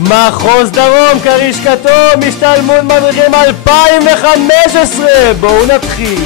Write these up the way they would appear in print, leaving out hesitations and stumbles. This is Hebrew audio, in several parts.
מחוז דרום, כריש כתום, השתלמות מדריכים 2015. בואו נתחיל.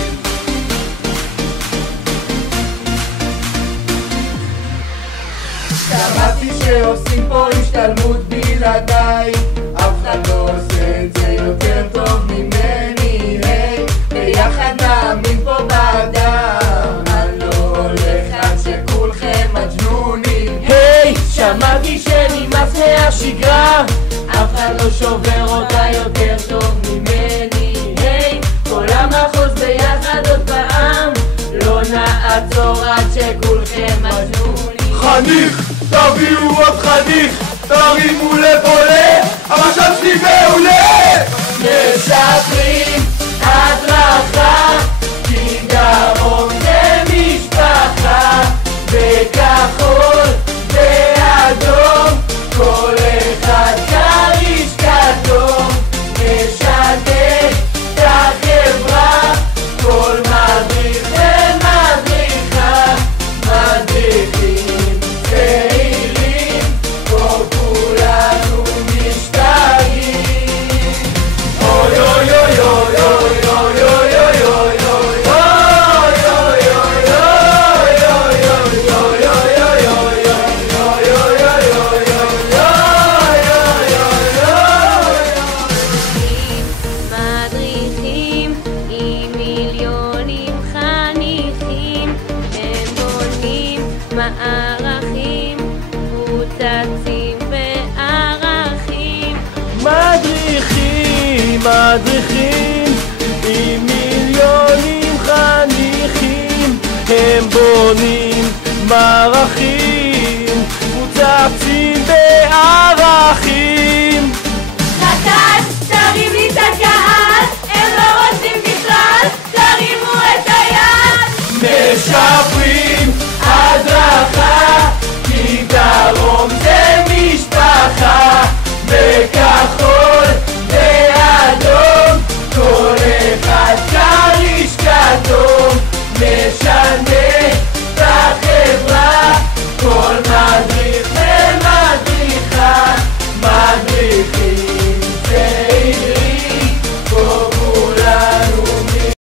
שמעתי שעושים פה השתלמות בלעדיי, אף אחד לא עושה את זה יותר טוב ממני. היי, ביחד נאמין פה באדם, אני לא הולך עד שכולכם מג'נונים. היי, שמעתי שנמאס מהשגרה, אף אחד לא שובר אותה יותר טוב ממני. היי, כל המחוז ביחד עוד פעם, לא נעצור עד שכולכם מג'נונים. חניך, תביאו עוד חניך, תרימו לפולה, המשל שלי מעולה! משפרים הדרכה, כי דרום זה משפחה, בכחול ואדום, כל אחד כריש כתום, משתף את החברה, כל מדריך ומדריכה, מדריכים פעילים, פה כולנו משתגעים. אוי אוי אוי אוי אוי אוי אוי אוי אוי מדריכים עם מיליונים חניכים, הם בונים מערכים מוצצים בערכים. מדריכים עם מיליונים חניכים, הם בונים מערכים מוצצים בערכים.